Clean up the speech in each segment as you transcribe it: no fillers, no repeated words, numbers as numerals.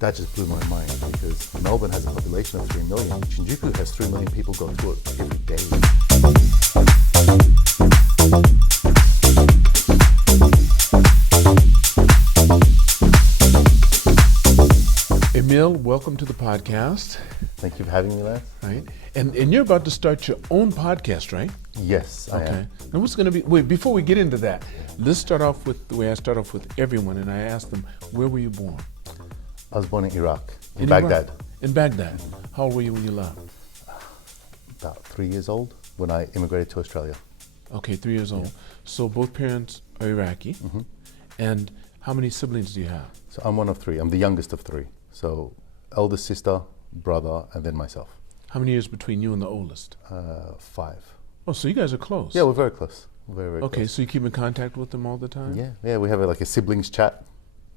That just blew my mind because Melbourne has a population of 3 million. Shinjuku has 3 million people go through it every day. Emil, welcome to the podcast. Thank you for having me, Lance. Right, and you're about to start your own podcast, right? Yes, I am. Now, what's going to be? Wait, before we get into that, let's start off with the way I start off with everyone, and I ask them, where were you born? I was born in Iraq, in Baghdad. Iraq. In Baghdad. How old were you when you left? About 3 years old when I immigrated to Australia. Okay, 3 years old. So both parents are Iraqi. Mm-hmm. And how many siblings do you have? So I'm one of three. I'm the youngest of three. So eldest sister, brother, and then myself. How many years between you and the oldest? 5. Oh, so you guys are close. Yeah, we're very close. We're very Okay, close. so you keep in contact with them all the time? Yeah, we have like a siblings chat.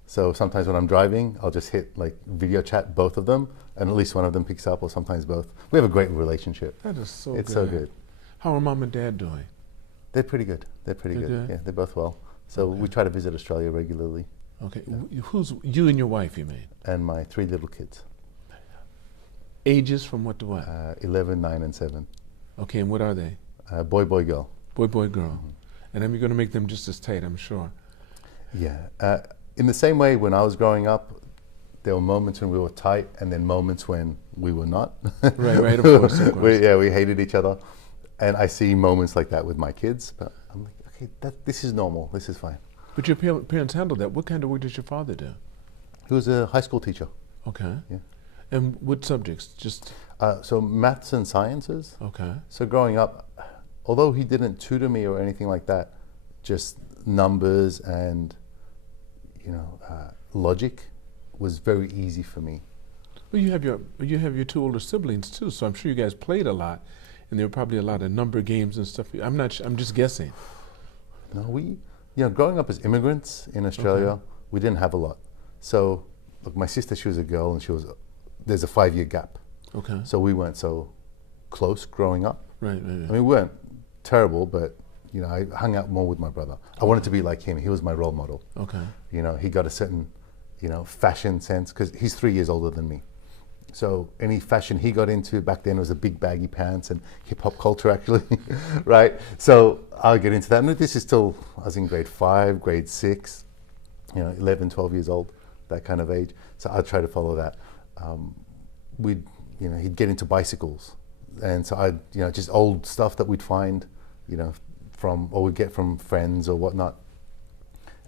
So sometimes when I'm driving, I'll just hit like video chat both of them, and at least one of them picks up, or sometimes both. We have a great relationship. That is so It's good. so good. How are mom and dad doing? They're pretty good. They're pretty They're good. good? Yeah, they're both well. So we try to visit Australia regularly, Okay, who's you and your wife, you mean? and my 3 little kids, Ages from what to what? 11, 9, and 7. Okay, and what are they? Boy, boy, girl. Boy, boy, girl. And then you're going to make them just as tight, I'm sure. Yeah. In the same way, when I was growing up, there were moments when we were tight, and then moments when we were not. Right, of course, of course. We hated each other, and I see moments like that with my kids. But I'm like, okay, this is normal. This is fine. But your parents handled that. What kind of work did your father do? He was a high school teacher. Okay. Yeah. And what subjects? Just, So maths and sciences. okay. So growing up, although he didn't tutor me or anything like that, just numbers and logic was very easy for me. Well, you have your 2 older siblings too, so I'm sure you guys played a lot, and there were probably a lot of number games and stuff. I'm just guessing. No, growing up as immigrants in Australia, we didn't have a lot. So, look, my sister, she was a girl, and there's a 5-year gap. Okay. So we weren't so close growing up. Right. I mean, we weren't terrible, but I hung out more with my brother. I wanted to be like him. He was my role model. Okay. He got a certain, fashion sense, because he's 3 years older than me. So any fashion he got into back then was a big baggy pants and hip hop culture, actually, right? So I'll get into that. And this is still, I was in grade 5, grade 6, 11, 12 years old, that kind of age. So I'd try to follow that. He'd get into bicycles. And so I'd, just old stuff that we'd find, or we'd get from friends or whatnot.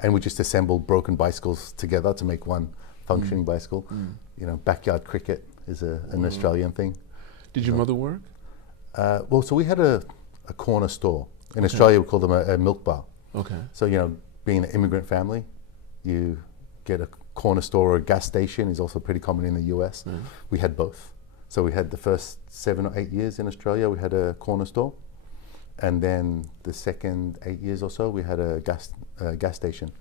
And we just assembled broken bicycles together to make one functioning bicycle. Backyard cricket is an Australian thing. Did your mother work? So we had a corner store. In Australia, we call them a milk bar. Okay. So, being an immigrant family, you get a corner store, or a gas station is also pretty common in the US. Mm. We had both. So we had the first 7 or 8 years in Australia, we had a corner store. And then the second 8 years or so, we had a gas station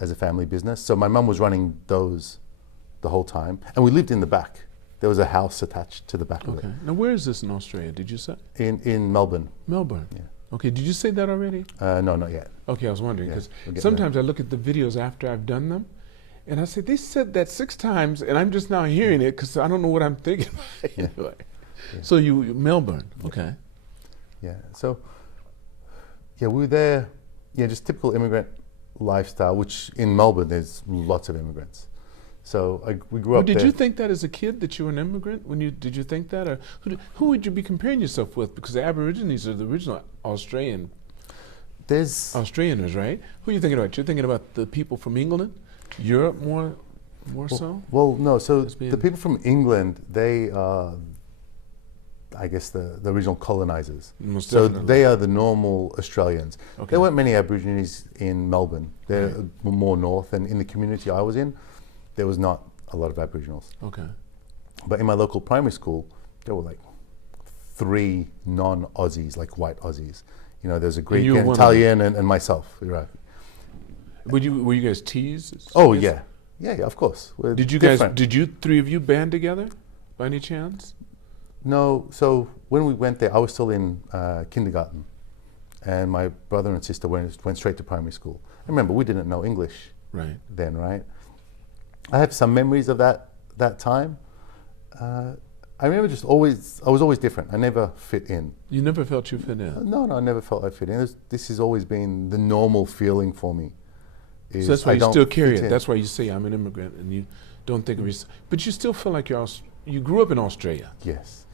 as a family business. So my mum was running those the whole time. And we lived in the back. There was a house attached to the back of it. Okay. Now, where is this in Australia? Did you say? In Melbourne. Melbourne. Yeah. Okay. Did you say that already? No, not yet. Okay, I was wondering, Yeah, because we'll get sometimes I look at the videos after I've done them, and I say, they said that 6 times, and I'm just now hearing it because I don't know what I'm thinking about. Yeah. Anyway. Yeah. So Melbourne, Yeah. okay. Yeah. So, we were there. Yeah, just typical immigrant lifestyle. Which in Melbourne, there's lots of immigrants. So we grew up there. Did you think that as a kid that you were an immigrant? Did you think that, or who would you be comparing yourself with? Because the Aborigines are the original Australianers, right? Who are you thinking about? You're thinking about the people from England, Europe, more so. Well, no. So As being- the people from England, they are, I guess, the original colonizers. Most So definitely. they are the normal Australians. Okay. There weren't many Aborigines in Melbourne. They're Right. more north, and in the community I was in, there was not a lot of Aboriginals. Okay. But in my local primary school, there were like 3 non-Aussies, like white Aussies. There's a Greek, you were and one of Italian, and myself, Iraqi. Were you guys teased? Oh, Yes? yeah, of course. We're Did you different. guys? Did you 3 of you band together, by any chance? No, so when we went there, I was still in kindergarten, and my brother and sister went straight to primary school. And remember, we didn't know English Right. then, right? I have some memories of that that time, I remember I was always different. I never fit in. You never felt you fit in? No, I never felt I fit in. This has always been the normal feeling for me. So that's why you still carry it. That's why you say I'm an immigrant, and you don't think of yourself. But you still feel like you grew up in Australia. Yes.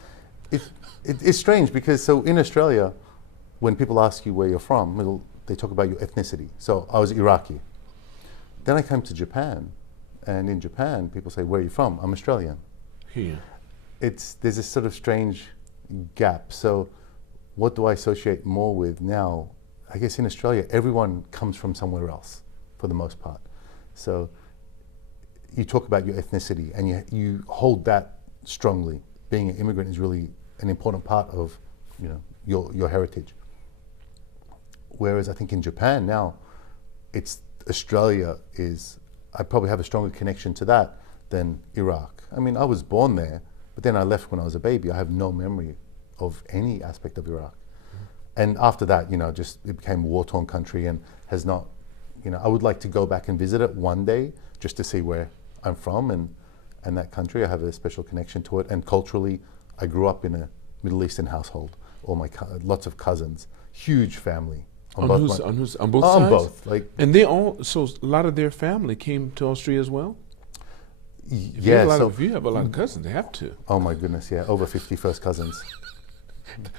It's strange because so in Australia, when people ask you where you're from, they talk about your ethnicity. So I was Iraqi. Then I came to Japan, and in Japan, people say, "Where are you from?" I'm Australian. Here. There's this sort of strange gap. So what do I associate more with now? I guess in Australia, everyone comes from somewhere else for the most part. So you talk about your ethnicity and you hold that strongly. Being an immigrant is really an important part of your heritage. Whereas I think in Japan now, I probably have a stronger connection to that than Iraq. I mean, I was born there, but then I left when I was a baby. I have no memory of any aspect of Iraq. And after that, it became a war-torn country and has not, I would like to go back and visit it one day just to see where I'm from and that country. I have a special connection to it. And culturally, I grew up in a Middle Eastern household. Lots of cousins, huge family. On both sides? On both. And so a lot of their family came to Australia as well? If you have a lot of cousins, they have to. Oh my goodness, yeah, over 50 first cousins.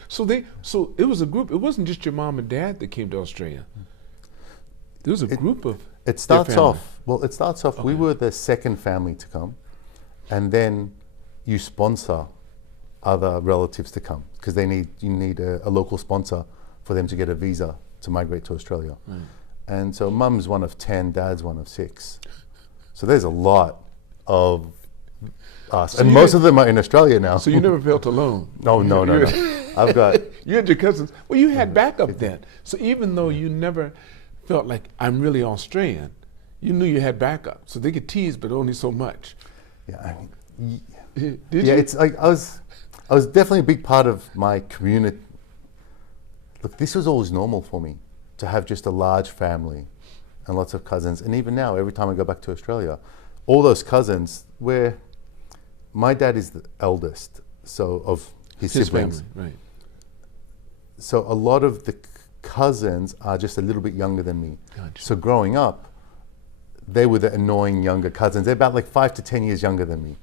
So it was a group. It wasn't just your mom and dad that came to Australia. There was a group of. It starts off. Okay. We were the second family to come, and then you sponsor other relatives to come because you need a local sponsor for them to get a visa to migrate to Australia. Right. And so mum's one of 10, dad's one of 6. So there's a lot of us, and most of them are in Australia now. So you never felt alone? No. I've got... You had your cousins. Well, you had backup then. So even though you never felt like, I'm really Australian, you knew you had backup. So they could tease, but only so much. Yeah, Did you? It's like I was definitely a big part of my community. Look, this was always normal for me, to have just a large family and lots of cousins. And even now, every time I go back to Australia, all those cousins, where my dad is the eldest, so of his siblings. Family, right. So a lot of the cousins are just a little bit younger than me. Gotcha. So growing up, they were the annoying younger cousins. They're about like 5 to 10 years younger than me.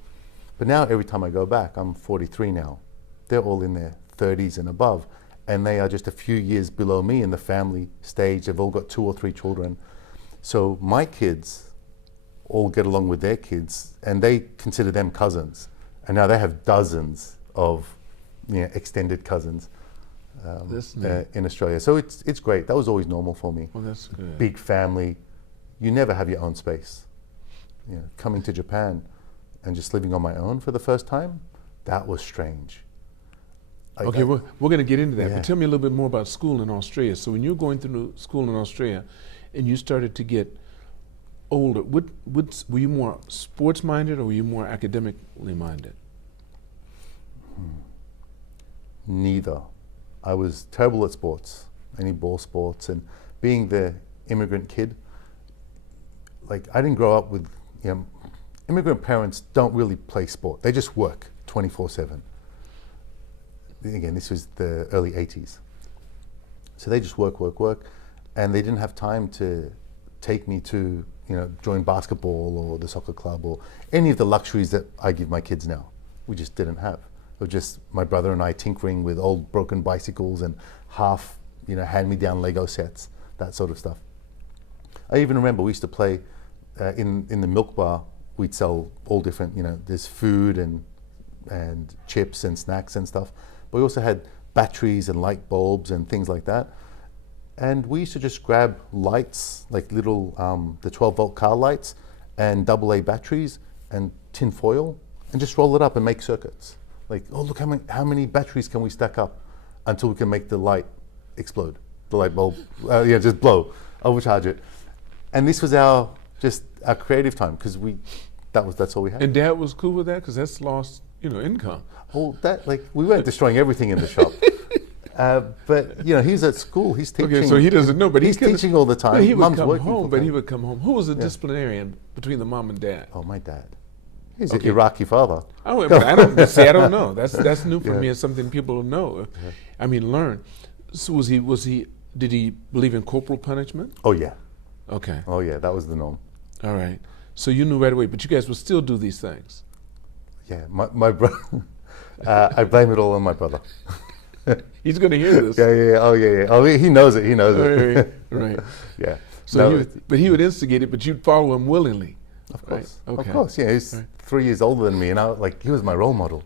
But now every time I go back, I'm 43 now. They're all in their 30s and above. And they are just a few years below me in the family stage. They've all got 2 or 3 children. So my kids all get along with their kids, and they consider them cousins. And now they have dozens of extended cousins in Australia. So it's great. That was always normal for me. Well, that's good. Big family. You never have your own space. Coming to Japan and just living on my own for the first time, that was strange. Okay, we're going to get into that, but tell me a little bit more about school in Australia. So when you were going through school in Australia and you started to get older, were you more sports-minded or were you more academically minded? Neither. I was terrible at sports, any ball sports, and being the immigrant kid, I didn't grow up with, immigrant parents don't really play sport. They just work 24/7. Again, this was the early 80s. So they just work, and they didn't have time to take me to, join basketball or the soccer club or any of the luxuries that I give my kids now. We just didn't have. It was just my brother and I tinkering with old broken bicycles and half, hand-me-down Lego sets, that sort of stuff. I even remember we used to play in the milk bar. We'd sell all different, there's food and chips and snacks and stuff. But we also had batteries and light bulbs and things like that. And we used to just grab lights, like little, the 12-volt car lights and AA batteries and tin foil and just roll it up and make circuits. Look how many batteries can we stack up until we can make the light explode, the light bulb, just blow, overcharge it. And this was our creative time because that's all we had. And Dad was cool with that because that's lost, income. Well, we weren't destroying everything in the shop. But he's at school. He's teaching. Okay, so he doesn't know, but he's teaching all the time. But he would Mum's come working home. But he would come home. Who was the disciplinarian between the mom and dad? Oh, my dad. He's an Iraqi father. Oh, but I don't see. I don't know. That's new for me. It's something people don't know. I mean, learn. So was he? Did he believe in corporal punishment? Oh yeah. Okay. Oh yeah, that was the norm. All right. So you knew right away, but you guys would still do these things. Yeah, my brother. I blame it all on my brother. He's going to hear this. Yeah. Oh yeah. Oh, he knows it. He knows it. Right. Yeah. So, but he would instigate it, but you'd follow him willingly. Of course. Right? Okay. Of course. Yeah. He's 3 years older than me, and he was my role model.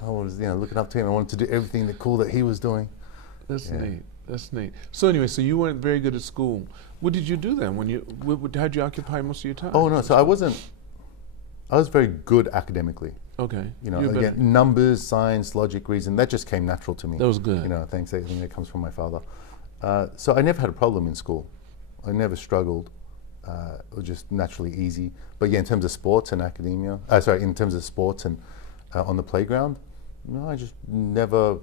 I was, looking up to him. I wanted to do everything cool that he was doing. That's neat. That's neat. So anyway, so you weren't very good at school. What did you do then? How'd you occupy most of your time? Oh no, so I was very good academically. Okay. Again, numbers, science, logic, reason, that just came natural to me. That was good. Thanks, I think that comes from my father. So I never had a problem in school. I never struggled. It was just naturally easy. But yeah, in terms of sports and academia, in terms of sports and on the playground, no, I just never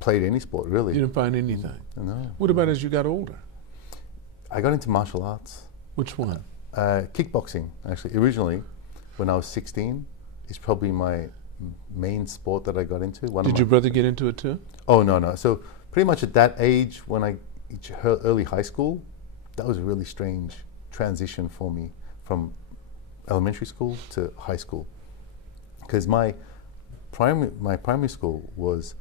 played any sport, really. You didn't find anything? No. What about as you got older? I got into martial arts. Which one? Kickboxing, actually. Originally, when I was 16, is probably my main sport that I got into. Did your brother get into it too? Oh, no. So pretty much at that age, when I early high school, that was a really strange transition for me from elementary school to high school. Because my primary school was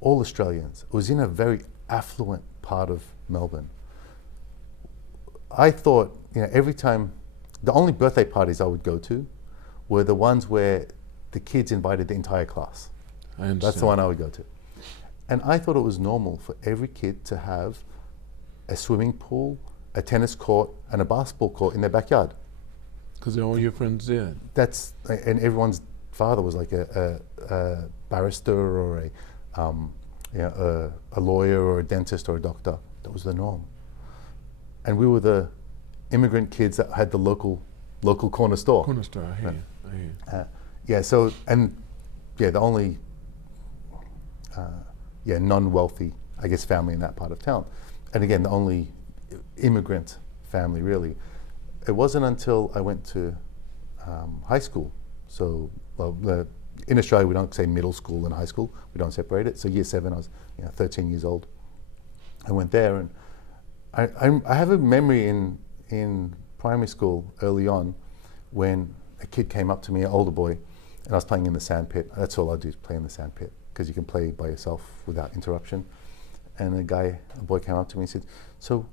all Australians. It was in a very affluent part of Melbourne. I thought, every time, the only birthday parties I would go to were the ones where the kids invited the entire class. I understand. That's the one I would go to. And I thought it was normal for every kid to have a swimming pool, a tennis court, and a basketball court in their backyard. Because all your friends did. And everyone's father was like a barrister or a lawyer or a dentist or a doctor. That was the norm. And we were the immigrant kids that had the local corner store. Corner store, I hear you. The only non-wealthy, I guess, family in that part of town. And again, the only immigrant family, really. It wasn't until I went to high school. So, in Australia, we don't say middle school and high school. We don't separate it. So year 7, I was 13 years old. I went there, and I have a memory in primary school early on when a kid came up to me, an older boy, and I was playing in the sandpit. That's all I do is play in the sandpit, because you can play by yourself without interruption. And a boy came up to me and said, "So,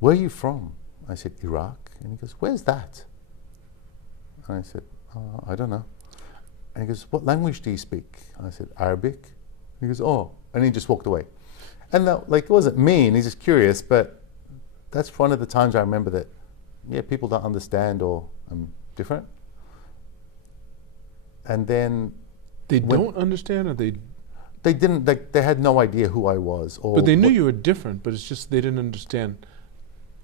where are you from?" I said, "Iraq." And he goes, "Where's that?" And I said, "I don't know." And he goes, "What language do you speak?" And I said, "Arabic." And he goes, "Oh," and he just walked away. And that, it wasn't mean, he's just curious, but that's one of the times I remember that, people don't understand or I'm different. And then they don't understand, or they didn't. They had no idea who I was, but they knew you were different. But it's just they didn't understand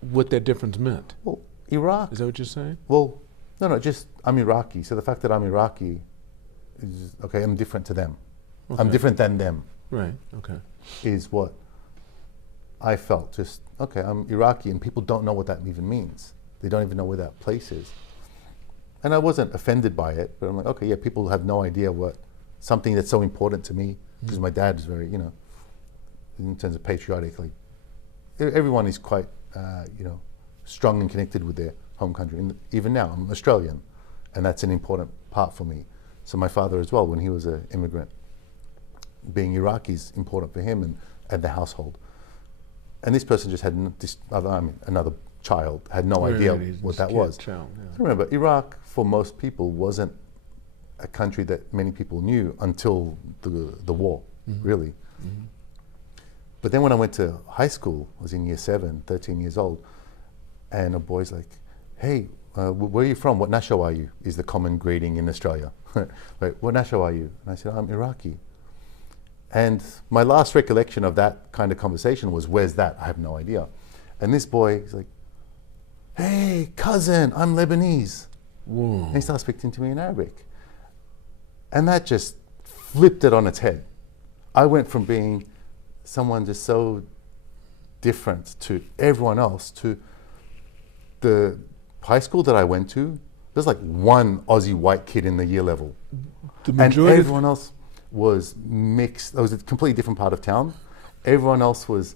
what that difference meant. Well, Iraq. Is that what you're saying? Well, no. Just I'm Iraqi. So the fact that I'm Iraqi is okay. I'm different to them. Okay. I'm different than them. Right. Okay. Is what I felt. Just okay. I'm Iraqi, and people don't know what that even means. They don't even know where that place is. And I wasn't offended by it, but I'm like, okay, people have no idea what something that's so important to me, because my dad is very, in terms of patriotic, everyone is quite, strong and connected with their home country. And even now, I'm Australian, and that's an important part for me. So my father as well, when he was an immigrant, being Iraqi is important for him and the household. And this person just had another child, had no idea what that was. Child, yeah. So remember, Iraq, for most people, wasn't a country that many people knew until the war, really. Mm-hmm. But then when I went to high school, I was in year 7, 13 years old, and a boy's like, "Hey, where are you from? What national are you?" is the common greeting in Australia. Like, "What national are you?" And I said, "I'm Iraqi." And my last recollection of that kind of conversation was, "Where's that?" I have no idea. And this boy is like, "Hey, cousin, I'm Lebanese." Whoa. And he starts speaking to me in Arabic. And that just flipped it on its head. I went from being someone just so different to everyone else, to the high school that I went to, There's like one Aussie white kid in the year level. The And majority everyone else was mixed. It was a completely different part of town. Everyone else was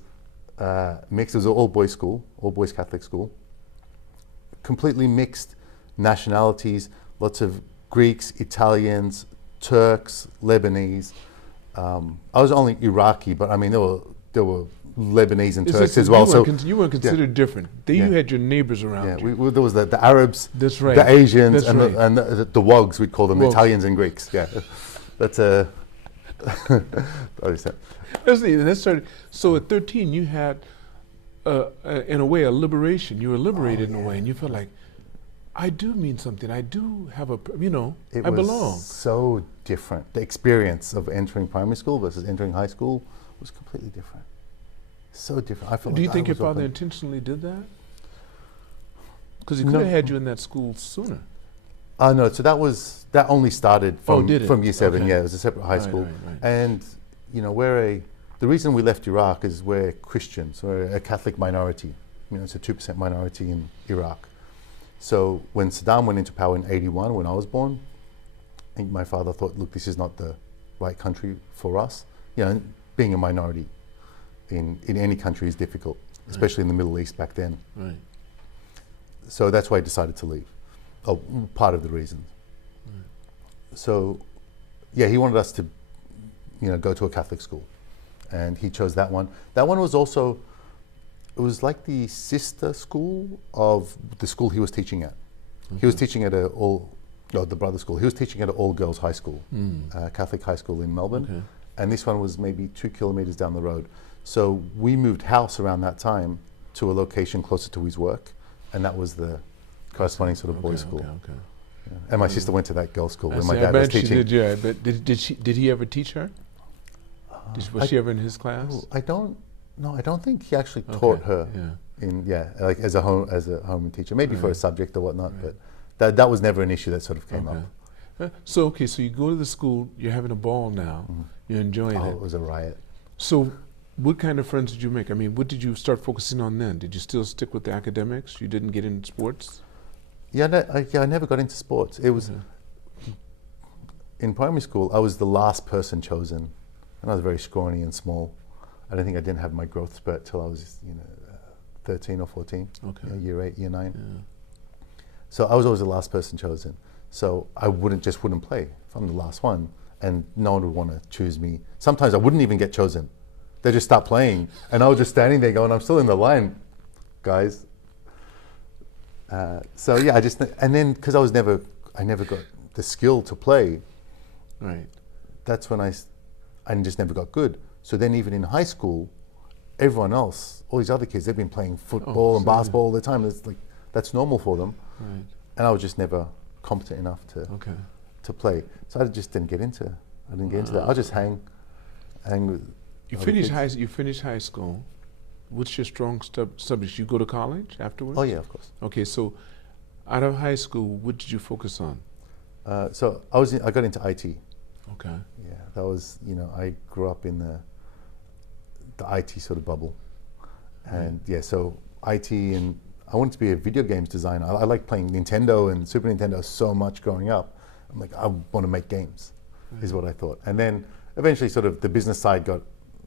mixed. It was an all-boys school, all-boys Catholic school. Completely mixed nationalities, lots of Greeks, Italians, Turks, Lebanese. I was only Iraqi, but I mean, there were Lebanese and Turks as well. You weren't considered different. Then you had your neighbors around you. There was the Arabs, That's right. the Asians, That's and, right. the Wogs, we'd call them, the Wogs. Italians and Greeks. Yeah, that's a. That started. So at 13, you had, in a way, a liberation. You were liberated in a way, and you felt like, I do mean something. I do have I belong. So different. The experience of entering primary school versus entering high school was completely different. So different. I felt. Do you like think I your was father open. intentionally did that? Because he could have had you in that school sooner. No, so that only started from did it? from year 7. Okay. Yeah, it was a separate high Right, school, right. and the reason we left Iraq is we're Christians, we're a Catholic minority. It's a 2% minority in Iraq. So when Saddam went into power in '81, when I was born, I think my father thought, look, this is not the right country for us. Being a minority in any country is difficult, especially in the Middle East back then. Right. So that's why I decided to leave. Part of the reason. Right. So, yeah, he wanted us to, go to a Catholic school, and he chose that one. That one was also, it was like the sister school of the school he was teaching at. Okay. He was teaching at the brother school. He was teaching at an all-girls high school, Catholic high school in Melbourne, Okay. and this one was maybe 2 kilometers down the road. So we moved house around that time to a location closer to his work, and that was the corresponding sort of boys' school. Okay. Yeah. And my sister went to that girls' school where my I dad was bet she teaching. did, yeah. But did he ever teach her? Was she ever in his class? I don't think he actually taught her like as a home teacher, maybe for a subject or whatnot, but that was never an issue that sort of came up. So you go to the school, you're having a ball now, you're enjoying it. It was a riot. So what kind of friends did you make? I mean, what did you start focusing on then? Did you still stick with the academics? You didn't get into sports? Yeah, I never got into sports. It was in primary school, I was the last person chosen, and I was very scrawny and small. I don't think I didn't have my growth spurt till I was 13 or 14, year 8, year 9. Yeah. So I was always the last person chosen. So I wouldn't play if I'm the last one, and no one would want to choose me. Sometimes I wouldn't even get chosen. They just start playing, and I was just standing there going, I'm still in the line, guys. So yeah, and then because I never got the skill to play. Right. That's when I just never got good. So then even in high school, everyone else, all these other kids, they've been playing football and basketball all the time. It's like, that's normal for them. Right. And I was just never competent enough to play. So I just didn't get into that. I'll just hang with You finish high school. What's your strong subjects? You go to college afterwards? Oh yeah, of course. Okay, so out of high school, what did you focus on? So I got into IT. Okay. Yeah, that was, I grew up in the IT sort of bubble. And so IT, and I wanted to be a video games designer. I like playing Nintendo and Super Nintendo so much growing up. I'm like, I want to make games, is what I thought. And then eventually sort of the business side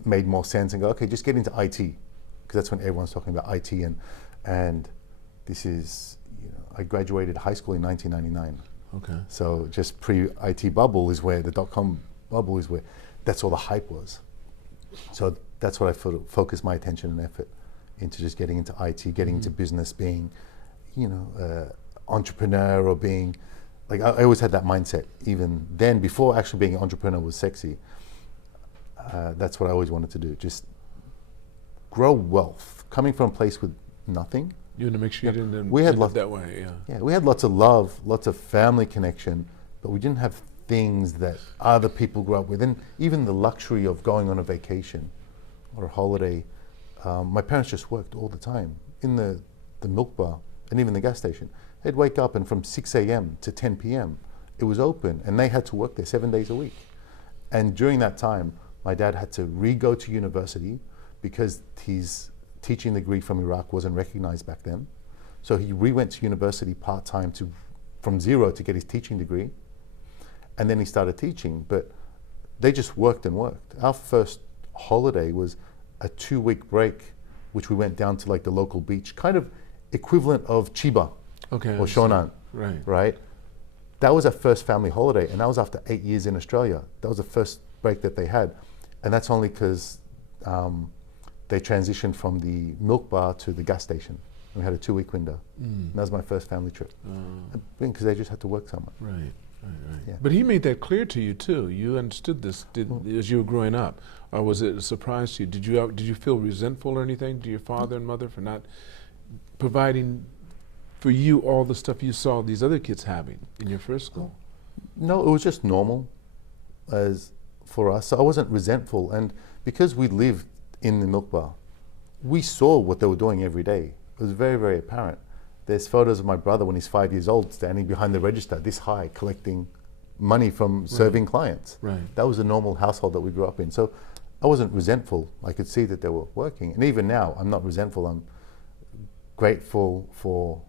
made more sense and go, okay, just get into IT, because that's when everyone's talking about IT. And this is, I graduated high school in 1999. Okay. So just pre-IT bubble is where the .com bubble is where that's all the hype was. So that's what I focused my attention and effort into, just getting into IT, getting into business, being, entrepreneur, or being, like I always had that mindset. Even then, before actually being an entrepreneur was sexy, that's what I always wanted to do. Just grow wealth, coming from a place with nothing. You want to make sure you didn't we had end up that way, Yeah, we had lots of love, lots of family connection, but we didn't have things that other people grew up with. And even the luxury of going on a vacation or a holiday. My parents just worked all the time in the milk bar and even the gas station. They'd wake up and from 6 a.m. to 10 p.m. it was open, and they had to work there 7 days a week. And during that time, my dad had to re-go to university because his teaching degree from Iraq wasn't recognized back then. So he went to university part-time to from zero to get his teaching degree. And then he started teaching, but they just worked and worked. Our first holiday was a 2-week break, which we went down to like the local beach, kind of equivalent of Chiba or Shonan, right? That was our first family holiday, and that was after 8 years in Australia. That was the first break that they had. And that's only because they transitioned from the milk bar to the gas station. And we had a 2-week window. And that was my first family trip. Because they just had to work somewhere. Right. Yeah. But he made that clear to you too. You understood this as you were growing up, or was it a surprise to you? Did you feel resentful or anything to your father and mother for not providing for you all the stuff you saw these other kids having in your first school? No, it was just normal as for us. So I wasn't resentful, and because we lived in the milk bar, we saw what they were doing every day. It was very, very apparent. There's photos of my brother when he's 5 years old standing behind the register this high collecting money from serving clients. That was a normal household that we grew up in. So I wasn't resentful. I could see that they were working. And even now, I'm not resentful. I'm grateful for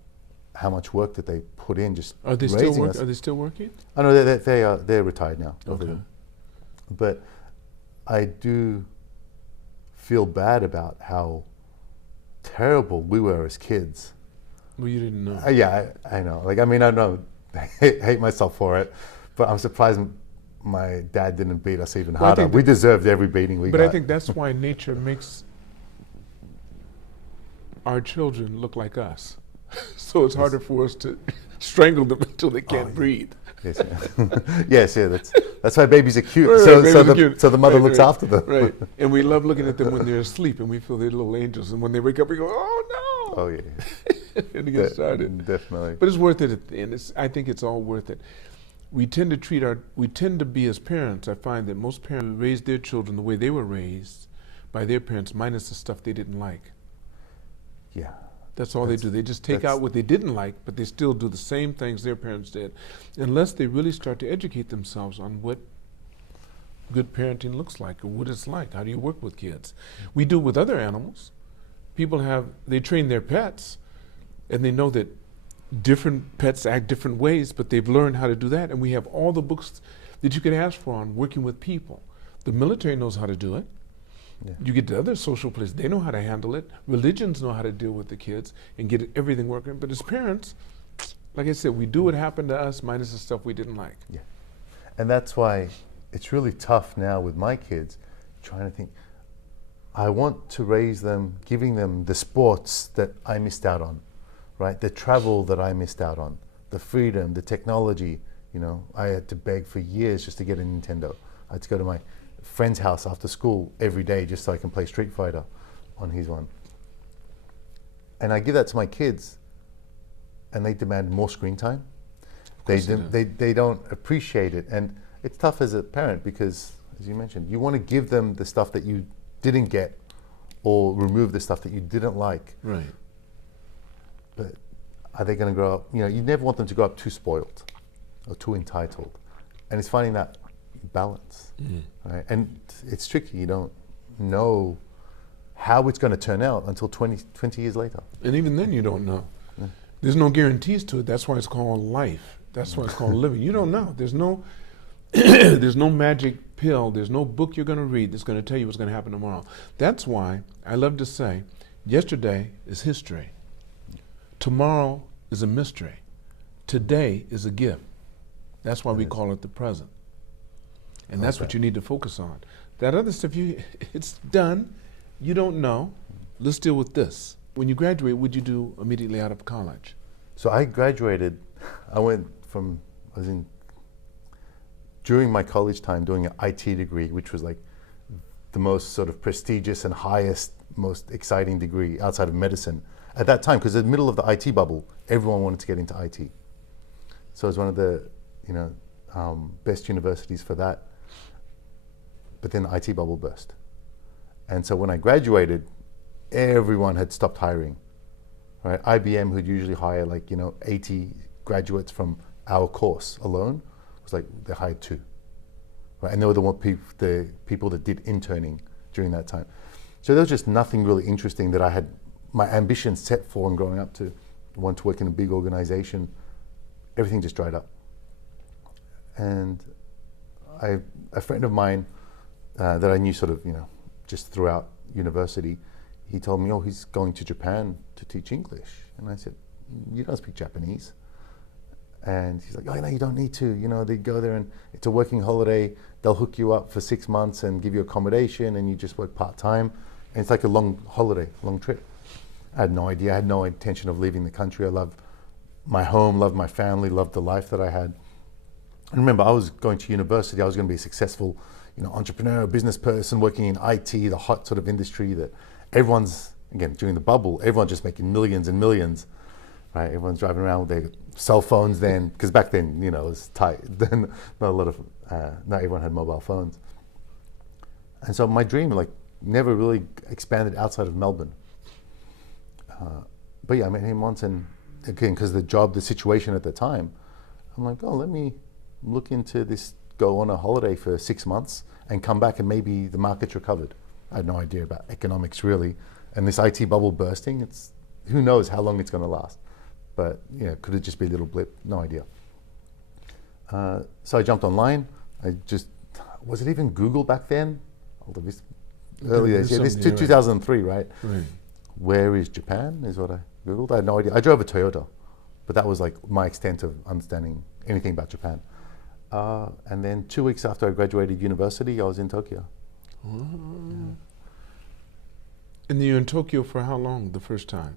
how much work that they put in just Are they raising still us. Are they still working? I know they're retired now. Okay. But I do feel bad about how terrible we were as kids. Well, you didn't know. Yeah, I know. Like, I mean, I know, I hate myself for it, but I'm surprised my dad didn't beat us even harder. We deserved every beating we got. But I think that's why nature makes our children look like us. So it's harder for us to strangle them until they can't breathe. Yes, yeah. Yes, yeah. That's why babies are cute. Right, So the mother looks after them. Right, and we love looking at them when they're asleep, and we feel they're little angels. And when they wake up, we go, "Oh no!" Oh yeah. And to get started. Definitely. But it's worth it at the end. I think it's all worth it. We tend to be as parents. I find that most parents raise their children the way they were raised by their parents, minus the stuff they didn't like. Yeah. That's all they do. They just take out what they didn't like, but they still do the same things their parents did, unless they really start to educate themselves on what good parenting looks like or what it's like. How do you work with kids? We do with other animals. They train their pets, and they know that different pets act different ways, but they've learned how to do that, and we have all the books that you could ask for on working with people. The military knows how to do it. Yeah. You get to other social places, they know how to handle it. Religions know how to deal with the kids and get everything working. But as parents, like I said, we do what happened to us minus the stuff we didn't like. Yeah. And that's why it's really tough now with my kids, trying to think, I want to raise them, giving them the sports that I missed out on, right? The travel that I missed out on, the freedom, the technology. You know, I had to beg for years just to get a Nintendo. I had to go to my friend's house after school every day just so I can play Street Fighter on his one. And I give that to my kids, and they demand more screen time. They don't appreciate it, and it's tough as a parent because, as you mentioned, you want to give them the stuff that you didn't get or remove the stuff that you didn't like. Right. But are they going to grow up? You know, you never want them to grow up too spoiled or too entitled, and it's finding that balance, right? And it's tricky. You don't know how it's going to turn out until 20 years later. And even then you don't know. Yeah. There's no guarantees to it. That's why it's called life. That's why it's called living. You don't know. There's no there's no magic pill. There's no book you're going to read that's going to tell you what's going to happen tomorrow. That's why I love to say, yesterday is history. Tomorrow is a mystery. Today is a gift. That's why we call it the present. And that's what you need to focus on. That other stuff, it's done. You don't know. Let's deal with this. When you graduate, what did you do immediately out of college? So I graduated. During my college time, doing an IT degree, which was like the most sort of prestigious and highest, most exciting degree outside of medicine at that time, because in the middle of the IT bubble, everyone wanted to get into IT. So it was one of the, best universities for that. But then the IT bubble burst. And so when I graduated, everyone had stopped hiring, right? IBM, who'd usually hire 80 graduates from our course alone, was like, they hired 2, right? And they were the people that did interning during that time. So there was just nothing really interesting that I had my ambition set for and growing up to. I wanted to work in a big organization everything just dried up. And a friend of mine that I knew sort of, just throughout university, he told me, oh, he's going to Japan to teach English. And I said, you don't speak Japanese. And he's like, oh, no, you don't need to. They go there and it's a working holiday. They'll hook you up for 6 months and give you accommodation and you just work part-time. And it's like a long holiday, long trip. I had no idea. I had no intention of leaving the country. I loved my home, loved my family, loved the life that I had. And remember, I was going to university. I was going to be a successful, entrepreneur, business person working in IT, the hot sort of industry that everyone's, again, during the bubble, everyone's just making millions and millions, right? Everyone's driving around with their cell phones then, because back then, it was tight. Then not everyone had mobile phones. And so my dream, never really expanded outside of Melbourne. But yeah, I met him once, and again, because the situation at the time, I'm like, oh, let me look into this, go on a holiday for 6 months and come back and maybe the market's recovered. I had no idea about economics really. And this IT bubble bursting, who knows how long it's going to last. But could it just be a little blip? No idea. So I jumped online. Was it even Google back then? Early days, yeah, this 2003, right? Right. Where is Japan is what I Googled. I had no idea. I drove a Toyota, but that was my extent of understanding anything about Japan. And then 2 weeks after I graduated university, I was in Tokyo. Oh. Yeah. And you're in Tokyo for how long the first time?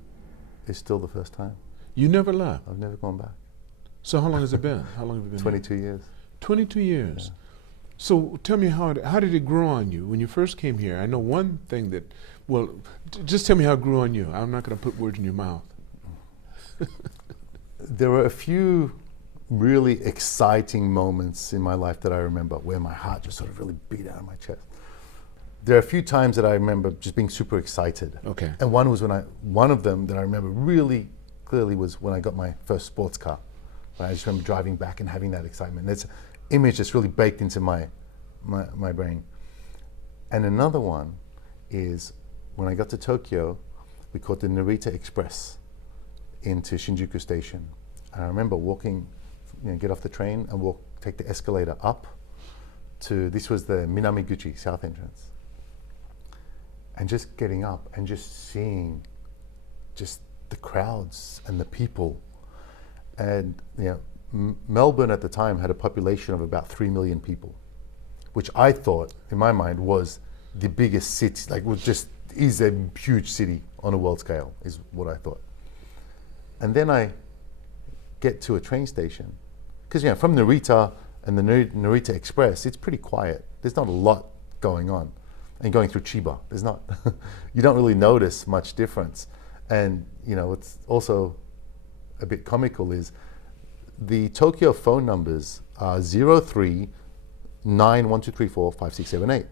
It's still the first time. You never left? I've never gone back. So how long has it been? How long have you been 22 years. 22 years. Yeah. So tell me, how did it grow on you when you first came here? I know one thing that, just tell me how it grew on you. I'm not going to put words in your mouth. There were a few really exciting moments in my life that I remember where my heart just sort of really beat out of my chest. There are a few times that I remember just being super excited. Okay. And one of them that I remember really clearly was when I got my first sports car. I just remember driving back and having that excitement. That's an image that's really baked into my brain. And another one is when I got to Tokyo, we caught the Narita Express into Shinjuku Station. And I remember walking, get off the train and take the escalator up to, this was the Minamiguchi South entrance. And just getting up and just seeing just the crowds and the people. And Melbourne at the time had a population of about 3 million people, which I thought, in my mind, was the biggest city, is a huge city on a world scale, is what I thought. And then I get to a train station, because from Narita and the Narita Express, it's pretty quiet. There's not a lot going on. And going through Chiba, there's not, you don't really notice much difference. And it's also a bit comical is the Tokyo phone numbers are 03-91234-5678,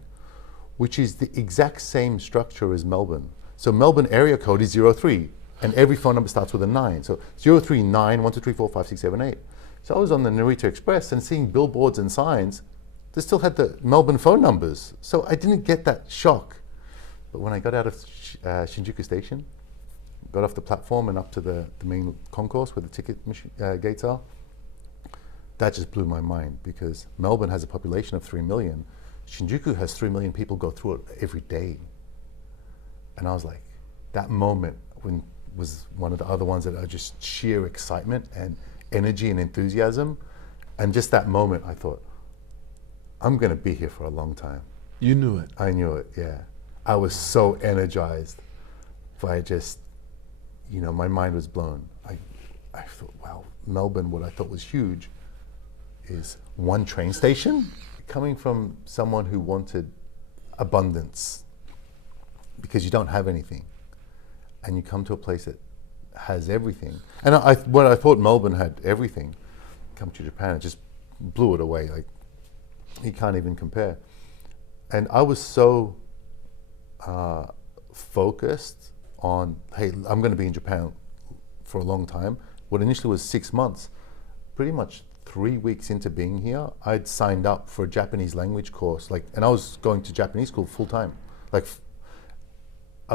which is the exact same structure as Melbourne. So Melbourne area code is 03, and every phone number starts with a 9. So 03-91234-5678. So I was on the Narita Express and seeing billboards and signs, they still had the Melbourne phone numbers. So I didn't get that shock. But when I got out of Shinjuku Station, got off the platform and up to the main concourse where the ticket gates are, that just blew my mind, because Melbourne has a population of 3 million. Shinjuku has 3 million people go through it every day. And I was like, that moment was one of the other ones that are just sheer excitement and energy and enthusiasm. And just that moment, I thought, I'm going to be here for a long time. You knew it? I knew it, yeah. I was so energized. I just, my mind was blown. I thought, wow, Melbourne, what I thought was huge, is one train station. Coming from someone who wanted abundance, because you don't have anything, and you come to a place that has everything. And when I thought Melbourne had everything, come to Japan, it just blew it away. You can't even compare. And I was so focused on, hey, I'm going to be in Japan for a long time. What initially was 6 months, pretty much 3 weeks into being here, I'd signed up for a Japanese language course, and I was going to Japanese school full time. I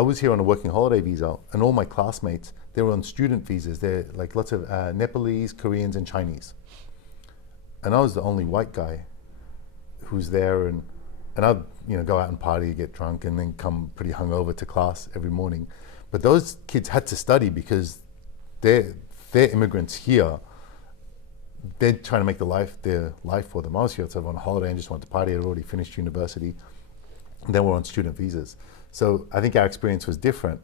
was here on a working holiday visa, and all my classmates, they were on student visas. They're like lots of Nepalese, Koreans, and Chinese. And I was the only white guy who's there, and I'd go out and party, get drunk, and then come pretty hungover to class every morning. But those kids had to study because they're immigrants here. They're trying to make their life for them. I was here sort of on a holiday and just wanted to party. I'd already finished university. And then we're on student visas. So I think our experience was different.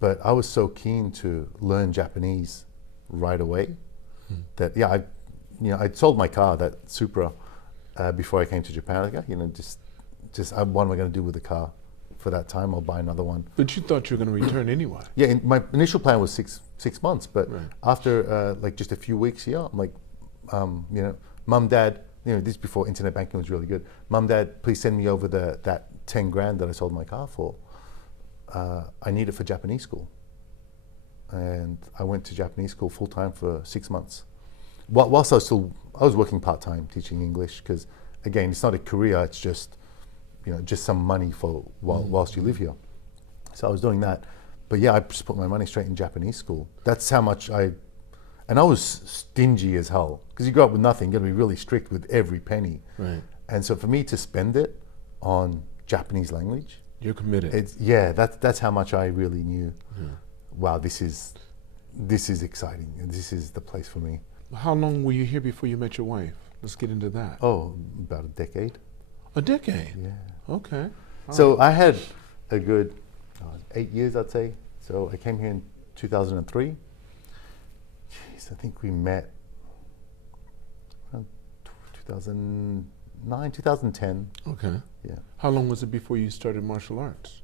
But I was so keen to learn Japanese right away that I sold my car, that Supra, before I came to Japan. Like, just what am I going to do with the car for that time? I'll buy another one. But you thought you were going to return anyway. Yeah, my initial plan was six months, but right. after just a few weeks here, I'm like, Mum, Dad, this before internet banking was really good. Mum, Dad, please send me over that 10 grand that I sold my car for. I need it for Japanese school. And I went to Japanese school full time for 6 months. Whilst I was working part time teaching English, because again, it's not a career, it's just some money for whilst you live here. So I was doing that. But yeah, I just put my money straight in Japanese school. That's how much and I was stingy as hell, because you grow up with nothing, you're gonna be really strict with every penny. Right. And so for me to spend it on Japanese language, you're committed. That's how much I really knew. Wow, this is exciting, and this is the place for me. How long were you here before you met your wife? Let's get into that. Oh, about a decade. A decade? Yeah. Okay. So I had a good 8 years, I'd say. So I came here in 2003. Jeez, I think we met around 2009, 2010. Okay. Yeah. How long was it before you started martial arts?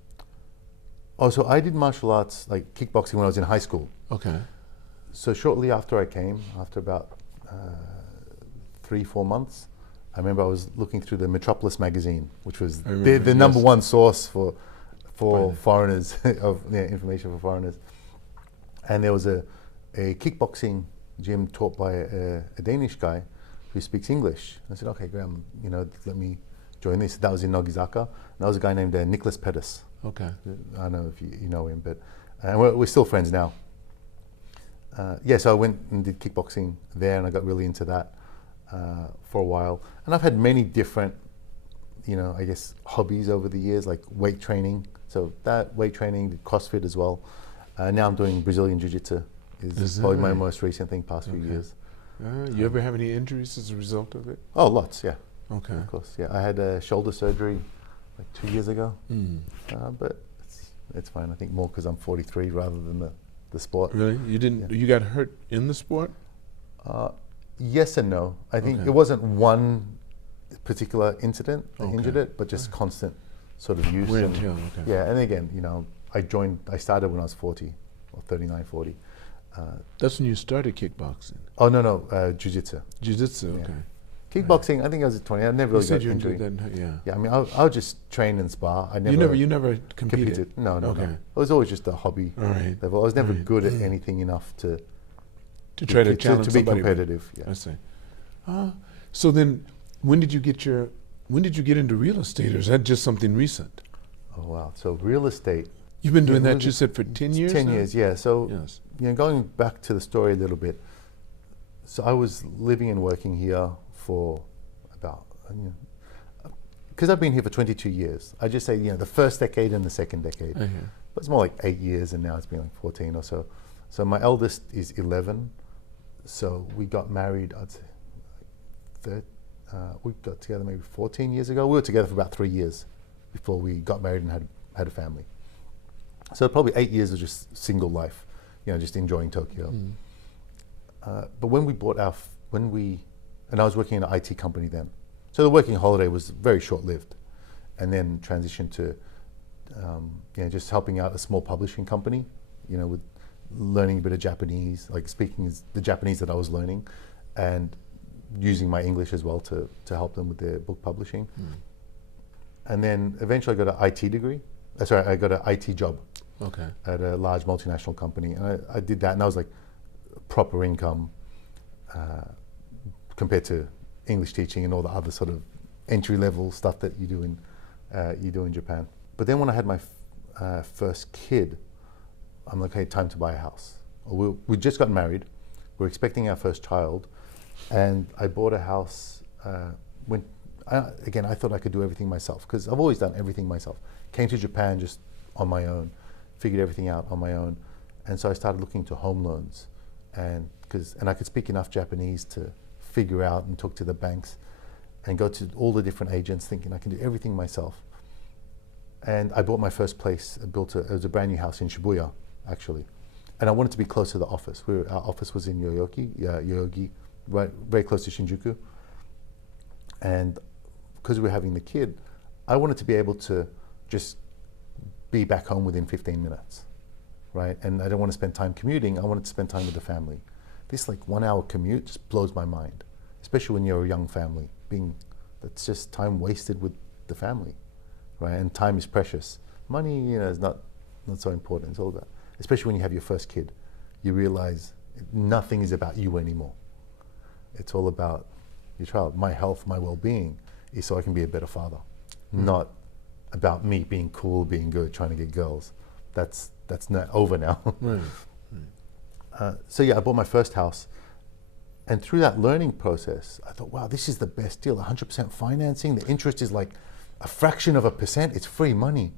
Oh, so I did martial arts, like kickboxing, when I was in high school. Okay. So shortly after I came, after about 3-4 months, I remember I was looking through the Metropolis magazine, which was the number one source for foreigners, of information for foreigners. And there was a kickboxing gym taught by a Danish guy who speaks English. I said, okay, Graham, let me join this. That was in Nogizaka. And that was a guy named Nicholas Pettis. Okay. I don't know if you know him, but we're still friends now. So I went and did kickboxing there, and I got really into that for a while. And I've had many different, I guess, hobbies over the years, like weight training. So that weight training, did CrossFit as well. Now I'm doing Brazilian jiu-jitsu. Is probably my most recent thing, past few years. You ever have any injuries as a result of it? Oh, lots, yeah. Okay. Of course, yeah. I had a shoulder surgery like 2 years ago, but it's fine. I think more because I'm 43 rather than the sport. Really? You didn't? Yeah. You got hurt in the sport? Yes and no. I think it wasn't one particular incident that injured it, but just constant sort of use. Wear and tear, Yeah, and again, I started when I was 40, or 39, 40. That's when you started kickboxing? Oh, no, jiu-jitsu. Jiu-jitsu, okay. Yeah. Kickboxing, I think I was at 20. I never really got injured. Yeah, I mean, I would just train and spar. You never competed? No. Okay. It was always just a hobby level. I was never good at anything enough to try to challenge to be somebody. competitive. Yeah. I see. So then, when did you get into real estate, or is that just something recent? Oh wow! So real estate. You've been doing that, you said, for 10 years? 10 now? years, yeah. So yes. Going back to the story a little bit. So I was living and working here for about, because I've been here for 22 years. I just say, the first decade and the second decade. I hear. But it's more like 8 years, and now it's been like 14 or so. So my eldest is 11. So we got married, I'd say, we got together maybe 14 years ago. We were together for about 3 years before we got married and had a family. So probably 8 years of just single life, just enjoying Tokyo. But when we bought and I was working in an IT company then. So the working holiday was very short-lived, and then transitioned to just helping out a small publishing company, with learning a bit of Japanese, like speaking the Japanese that I was learning, and using my English as well to help them with their book publishing. And then eventually I got an IT degree. I got an IT job at a large multinational company. And I did that, and that was like proper income compared to English teaching and all the other sort of entry-level stuff that you do in Japan. But then when I had my first kid, I'm like, hey, time to buy a house. We just got married. We're expecting our first child, and I bought a house. Again, I thought I could do everything myself because I've always done everything myself. Came to Japan just on my own, figured everything out on my own, and so I started looking to home loans, and I could speak enough Japanese to figure out and talk to the banks, and go to all the different agents, thinking I can do everything myself. And I bought my first place. It was a brand new house in Shibuya, actually, and I wanted to be close to the office. Our office was in Yoyogi, right, very close to Shinjuku, and because we were having the kid, I wanted to be able to just be back home within 15 minutes, right? And I don't want to spend time commuting. I wanted to spend time with the family. This 1 hour commute just blows my mind, especially when you're a young family. That's just time wasted with the family, right? And time is precious. Money, is not so important. It's all about, especially when you have your first kid, you realize nothing is about you anymore. It's all about your child. My health, my well-being is so I can be a better father, not about me being cool, being good, trying to get girls. That's not over now. Right. So yeah, I bought my first house, and through that learning process, I thought, wow, this is the best deal. 100% financing. The interest is like a fraction of a percent. It's free money,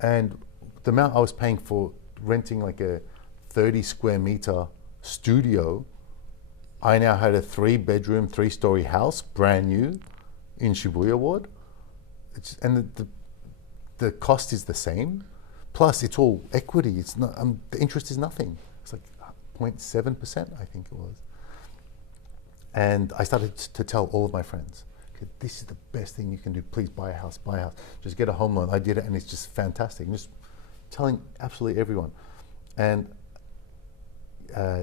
and the amount I was paying for renting like a 30 square meter studio, I now had a 3-bedroom, 3-story house, brand new, in Shibuya Ward. And the cost is the same. Plus, it's all equity. It's not. The interest is nothing. It's like 0.7%, I think it was. And I started to tell all of my friends, okay, this is the best thing you can do. Please buy a house, buy a house. Just get a home loan. I did it, and it's just fantastic. And just telling absolutely everyone. And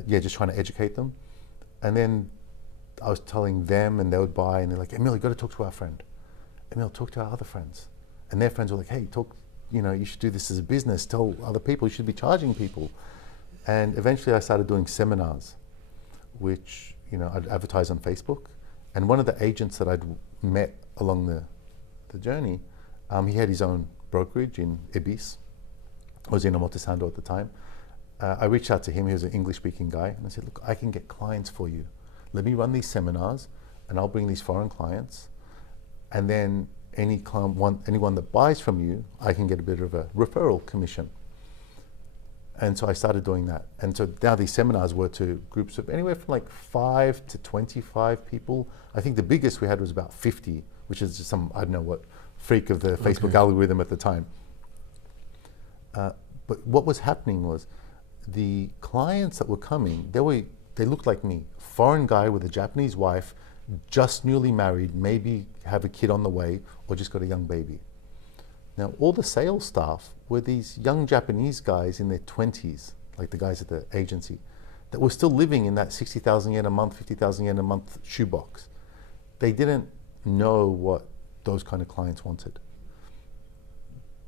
just trying to educate them. And then I was telling them, and they would buy, and they're like, Emil, you got to talk to our friend. Emil, talk to our other friends. And their friends were like, hey, you should do this as a business. Tell other people, you should be charging people. And eventually I started doing seminars, which, I'd advertise on Facebook. And one of the agents that I'd met along the journey, he had his own brokerage in Ibis. I was in Omotesando at the time. I reached out to him. He was an English-speaking guy. And I said, look, I can get clients for you. Let me run these seminars, and I'll bring these foreign clients. And then anyone that buys from you, I can get a bit of a referral commission. And so I started doing that. And so now these seminars were to groups of anywhere from 5 to 25 people. I think the biggest we had was about 50, which is just some, I don't know what, freak of the Facebook algorithm at the time. But what was happening was the clients that were coming, they looked like me. Foreign guy with a Japanese wife, just newly married, maybe have a kid on the way, or just got a young baby. Now, all the sales staff were these young Japanese guys in their 20s, like the guys at the agency, that were still living in that 60,000 yen a month, 50,000 yen a month shoebox. They didn't know what those kind of clients wanted.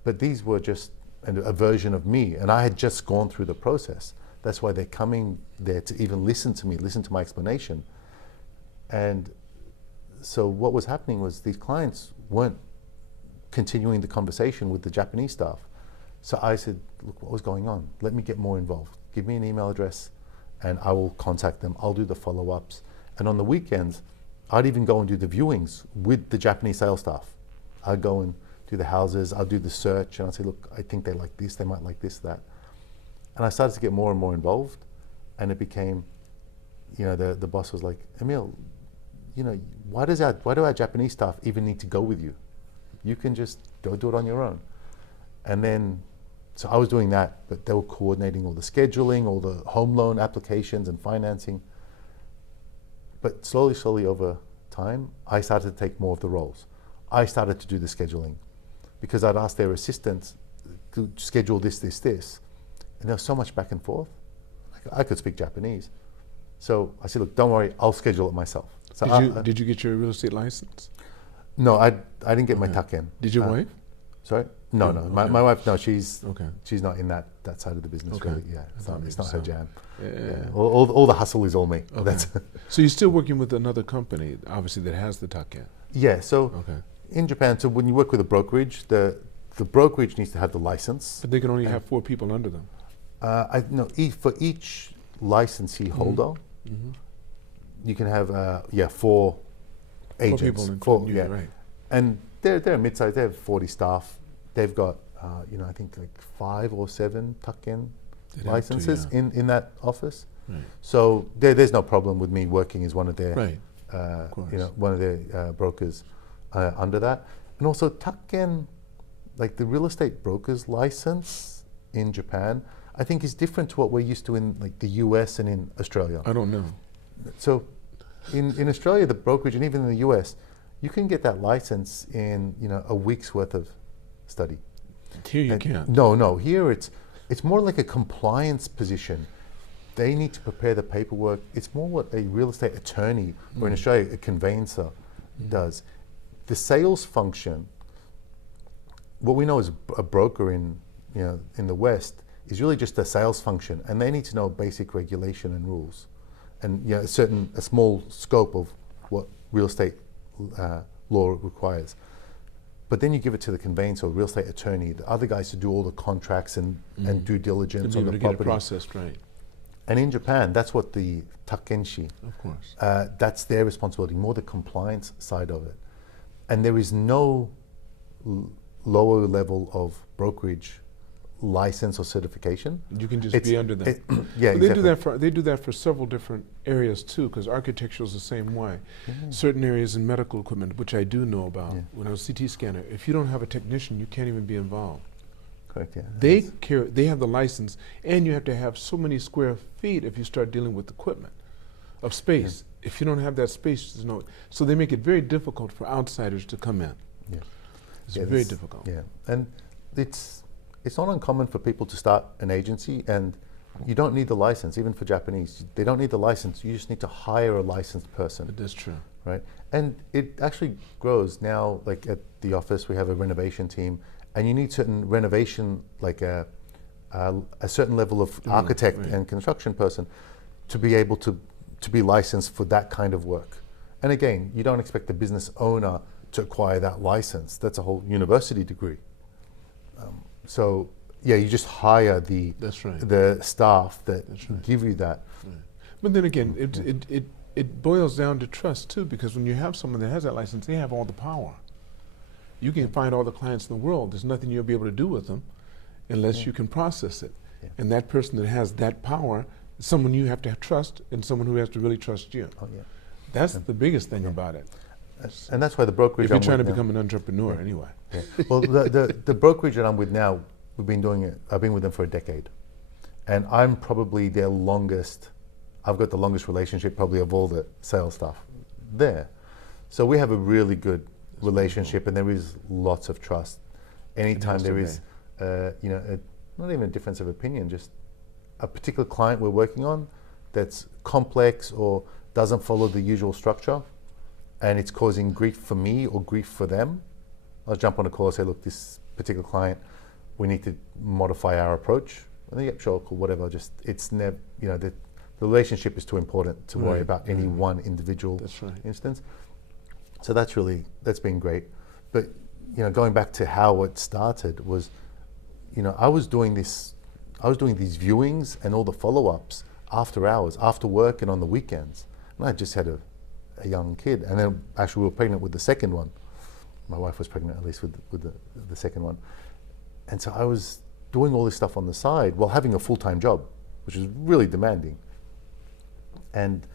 But these were just a version of me, and I had just gone through the process. That's why they're coming there to even listen to me, listen to my explanation. And so what was happening was these clients weren't continuing the conversation with the Japanese staff. So I said, look, what was going on? Let me get more involved. Give me an email address and I will contact them. I'll do the follow-ups. And on the weekends, I'd even go and do the viewings with the Japanese sales staff. I'd go and do the houses, I'll do the search, and I'd say, look, I think they like this, they might like this, that. And I started to get more and more involved, and it became, the boss was like, Emil, why do our Japanese staff even need to go with you? You can just go do it on your own. And then, so I was doing that, but they were coordinating all the scheduling, all the home loan applications and financing. But slowly over time, I started to take more of the roles. I started to do the scheduling because I'd ask their assistants to schedule this. And there was so much back and forth. I could speak Japanese. So I said, look, don't worry, I'll schedule it myself. So did you get your real estate license? No, I didn't get my tuck-in. Did your wife? Sorry? No. My wife, no, she's not in that side of the business really. Yeah, it's not her jam. Yeah. All the hustle is all me. Okay. So you're still working with another company, obviously, that has the tuck-in? Yeah, so in Japan, so when you work with a brokerage, the brokerage needs to have the license. But they can only have 4 people under them. I know for each licensee holder, you can have 4 agents. 4 people, including you, right? And they're mid-sized. They have 40 staff. They've got I think like 5 or 7 tuck-in licenses in that office. Right. So there's no problem with me working as one of their Right. one of their brokers under that. And also tuck-in, like the real estate broker's license in Japan, I think is different to what we're used to in like the US and in Australia. I don't know. So in Australia, the brokerage, and even in the US, you can get that license in a week's worth of study. Here you can't. No. Here it's more like a compliance position. They need to prepare the paperwork. It's more what a real estate attorney, or in Australia, a conveyancer does. The sales function, what we know as a broker in the West, is really just a sales function, and they need to know basic regulation and rules, and a small scope of what real estate law requires. But then you give it to the conveyancer or real estate attorney, the other guys to do all the contracts and due diligence on the property. Get it processed right. And in Japan, that's what the takenshi, of course, that's their responsibility, more the compliance side of it. And there is no lower level of brokerage license or certification. You can just be under them. Yeah, but exactly. they do that for several different areas too, because architecture is the same way. Certain areas in medical equipment, which I do know about, when I was CT scanner, if you don't have a technician, you can't even be involved. Correct, yeah. They have the license, and you have to have so many square feet if you start dealing with equipment of space. If you don't have that space, there's no. So they make it very difficult for outsiders to come in. Yeah. It's very difficult. Yeah, and it's not uncommon for people to start an agency, and you don't need the license. Even for Japanese, they don't need the license. You just need to hire a licensed person. That's true. Right, and it actually grows now. Like at the office, we have a renovation team, and you need certain renovation, like a certain level of architect and construction person, to be able to be licensed for that kind of work. And again, you don't expect the business owner to acquire that license. That's a whole university degree. So you just hire the staff that give you that. Right. But then again, it boils down to trust too, because when you have someone that has that license, they have all the power. You can find all the clients in the world. There's nothing you'll be able to do with them unless you can process it. Yeah. And that person that has that power is someone you have to trust, and someone who has to really trust you. Oh, yeah. That's the biggest thing about it. And that's why the brokerage if you're trying to become an entrepreneur anyway. Yeah. Well, the brokerage that I'm with now, we've been doing it, I've been with them for a decade. And I'm probably their longest, I've got the longest relationship probably of all the sales staff there. So we have a really good relationship, and there is lots of trust. Anytime there is, not even a difference of opinion, just a particular client we're working on that's complex or doesn't follow the usual structure, and it's causing grief for me or grief for them, I'll jump on a call and say, look, this particular client, we need to modify our approach. And they get sure, cool, whatever. Just it's never, the relationship is too important to worry about any one individual instance. So that's been great. But going back to how it started was, I was doing these viewings and all the follow-ups after hours, after work, and on the weekends. And I just had a young kid, and then actually we were pregnant with the second one. My wife was pregnant at least with the second one. And so I was doing all this stuff on the side while having a full-time job, which is really demanding. And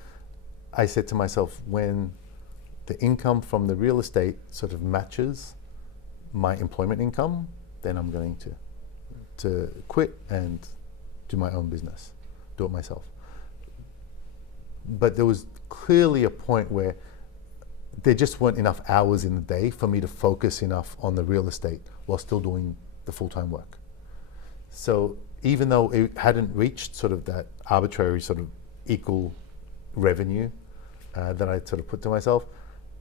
I said to myself, when the income from the real estate sort of matches my employment income, then I'm going to quit and do my own business, do it myself. But there was clearly a point where there just weren't enough hours in the day for me to focus enough on the real estate while still doing the full-time work. So even though it hadn't reached sort of that arbitrary sort of equal revenue that I sort of put to myself,